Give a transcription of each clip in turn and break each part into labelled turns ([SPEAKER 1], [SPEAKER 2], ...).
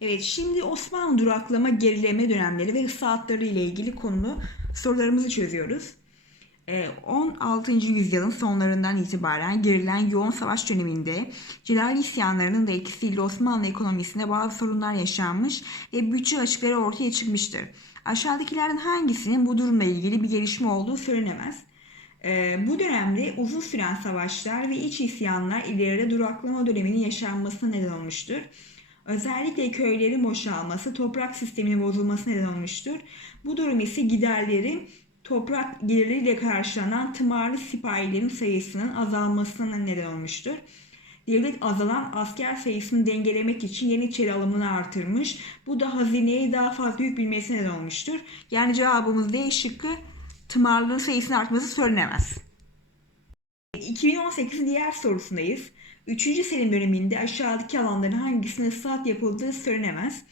[SPEAKER 1] Evet, şimdi Osmanlı duraklama gerileme dönemleri ve ıslahatları ile ilgili konulu sorularımızı çözüyoruz. Ee, 16. yüzyılın sonlarından itibaren gerilen yoğun savaş döneminde Celali isyanlarının da etkisiyle Osmanlı ekonomisinde bazı sorunlar yaşanmış ve bütçe açıkları ortaya çıkmıştır. Aşağıdakilerden hangisinin bu durumla ilgili bir gelişme olduğu söylenemez. Ee, bu dönemde uzun süren savaşlar ve iç isyanlar ileride duraklama döneminin yaşanmasına neden olmuştur. Özellikle köylerin boşalması toprak sisteminin bozulmasına neden olmuştur. Bu durum ise giderlerin toprak gelirleriyle karşılanan tımarlı sipahilerin sayısının azalmasına neden olmuştur. Devlet azalan asker sayısını dengelemek için Yeniçeri alımını artırmış. Bu da hazineye daha fazla yük bilmesine neden olmuştur. Yani cevabımız D şıkkı tımarlının sayısının artması söylenemez. 2018'in diğer sorusundayız. 3. Selim döneminde aşağıdaki alanların hangisine ıslahat yapıldığı söylenemez.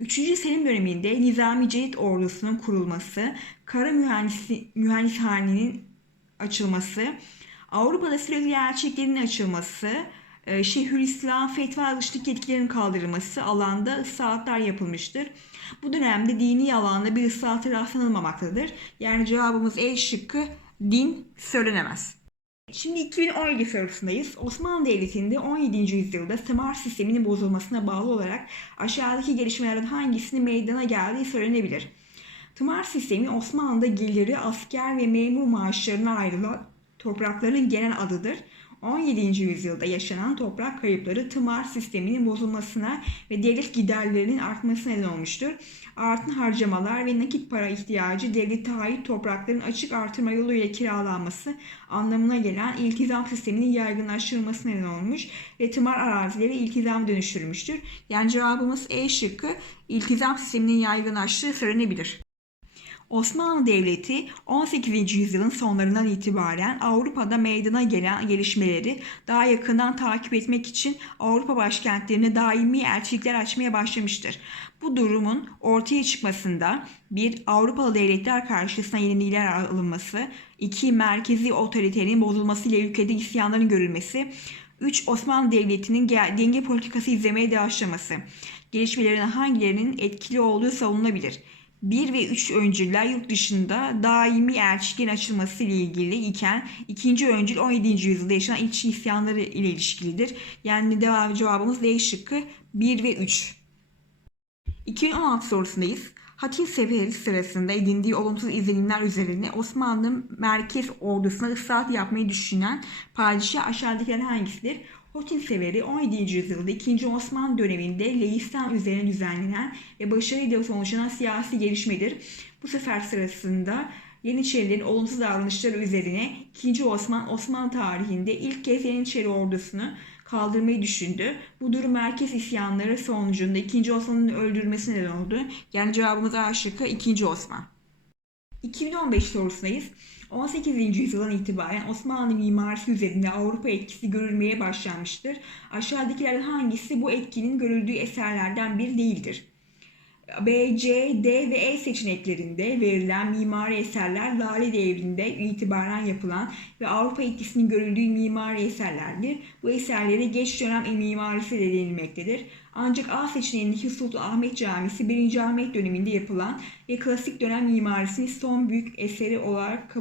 [SPEAKER 1] 3. Selim döneminde Nizami Cerit ordusunun kurulması, kara mühendisi, mühendishanenin açılması, Avrupa'da sürekli elçiliklerin açılması, e, Şeyhülislam fetva dışlık yetkilerin kaldırılması alanda ıslahatlar yapılmıştır. Bu dönemde dini alanda bir ıslahatı rastlanılmamaktadır. Yani cevabımız E şıkkı din söylenemez. Şimdi 2017 sorusundayız. Osmanlı Devleti'nde 17. yüzyılda tımar sisteminin bozulmasına bağlı olarak aşağıdaki gelişmelerden hangisinin meydana geldiği söylenebilir. Tımar sistemi Osmanlı'da geliri asker ve memur maaşlarına ayrılan toprakların genel adıdır. 17. yüzyılda yaşanan toprak kayıpları tımar sisteminin bozulmasına ve devlet giderlerinin artmasına neden olmuştur. Artan harcamalar ve nakit para ihtiyacı devlete ait toprakların açık artırma yoluyla kiralanması anlamına gelen iltizam sisteminin yaygınlaştırılmasına neden olmuş ve tımar arazileri iltizam dönüştürmüştür. Yani cevabımız E şıkkı iltizam sisteminin yaygınlaştığı söylenebilir. Osmanlı Devleti 18. yüzyılın sonlarından itibaren Avrupa'da meydana gelen gelişmeleri daha yakından takip etmek için Avrupa başkentlerine daimi elçilikler açmaya başlamıştır. Bu durumun ortaya çıkmasında bir Avrupalı devletler karşısına yenilikler alınması, iki merkezi otoritenin bozulmasıyla ülkede isyanların görülmesi, 3. Osmanlı Devleti'nin denge politikası izlemeye başlaması. Gelişmelerin hangilerinin etkili olduğu savunulabilir. 1 ve 3 öncüller yurt dışında daimi elçiliğin açılması ile ilgili iken ikinci öncül 17. yüzyılda yaşanan iç isyanları ile ilişkilidir. Yani devam cevabımız D şıkkı 1 ve 3. 2016 sorusundayız. Hatim seferi sırasında edindiği olumsuz izlenimler üzerine Osmanlı merkez ordusuna ıslahat yapmayı düşünen padişah aşağıdakilerden hangisidir? Hotin Severi 17. yüzyılda 2. Osmanlı döneminde Leistan üzerine düzenlenen ve başarıyla sonuçlanan siyasi gelişmedir. Bu sefer sırasında Yeniçerilerin olumsuz davranışları üzerine 2. Osman Osmanlı tarihinde ilk kez Yeniçeri ordusunu kaldırmayı düşündü. Bu durum merkez isyanları sonucunda 2. Osman'ın öldürülmesine neden oldu. Yani cevabımız A şıkkı 2. Osman. 2015 sorusundayız. 18. yüzyıldan itibaren Osmanlı mimarisi üzerinde Avrupa etkisi görülmeye başlanmıştır. Aşağıdakilerden hangisi bu etkinin görüldüğü eserlerden biri değildir? B, C, D ve E seçeneklerinde verilen mimari eserler Lale Devri'nde itibaren yapılan ve Avrupa etkisinin görüldüğü mimari eserlerdir. Bu eserlere geç dönem mimarisi de denilmektedir. Ancak A seçeneğindeki Sultan Ahmet Camisi 1. Ahmet döneminde yapılan ve klasik dönem mimarisinin son büyük eseri olarak,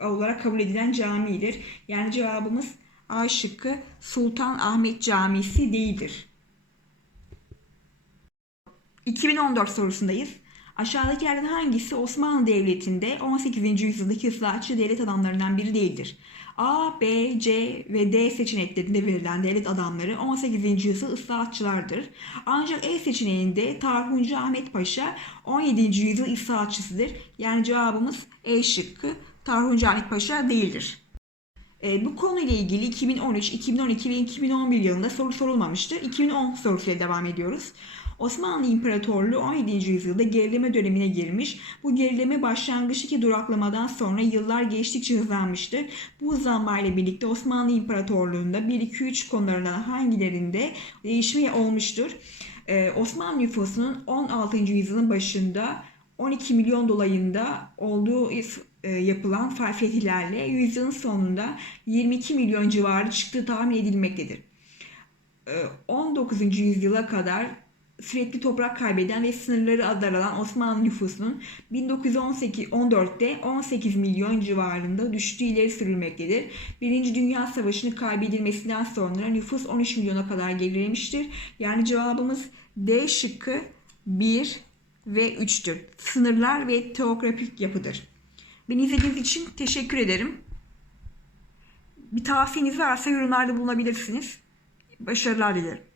[SPEAKER 1] olarak kabul edilen camidir. Yani cevabımız A şıkkı Sultan Ahmet Camisi değildir. 2014 sorusundayız. Aşağıdakilerden hangisi Osmanlı Devleti'nde 18. yüzyıldaki ıslahatçı devlet adamlarından biri değildir? A, B, C ve D seçeneklerinde verilen devlet adamları 18. yüzyıl ıslahatçılardır. Ancak E seçeneğinde Tarhuncu Ahmet Paşa 17. yüzyıl ıslahatçısıdır. Yani cevabımız E şıkkı Tarhuncu Ahmet Paşa değildir. E, bu konuyla ilgili 2013, 2012 ve 2011 yılında soru sorulmamıştır. 2010 sorusuyla devam ediyoruz. Osmanlı İmparatorluğu 17. yüzyılda gerileme dönemine girmiş. Bu gerileme başlangıçtaki duraklamadan sonra yıllar geçtikçe hızlanmıştır. Bu hızlanmayla birlikte Osmanlı İmparatorluğu'nda 1-2-3 konularından hangilerinde değişme olmuştur. Ee, Osmanlı nüfusunun 16. yüzyılın başında 12 milyon dolayında olduğu e, yapılan fetihlerle yüzyılın sonunda 22 milyon civarı çıktığı tahmin edilmektedir. 19. Ee, yüzyıla kadar sürekli toprak kaybeden ve sınırları azalalan Osmanlı nüfusunun 1914'te 18 milyon civarında düştüğü ileri sürülmektedir. Birinci Dünya Savaşı'nın kaybedilmesinden sonra nüfus 13 milyona kadar gerilemiştir. Yani cevabımız D şıkkı 1 ve 3'tür. Sınırlar ve teografik yapıdır. Beni izlediğiniz için teşekkür ederim. Bir tavsiyeniz varsa yorumlarda bulunabilirsiniz. Başarılar dilerim.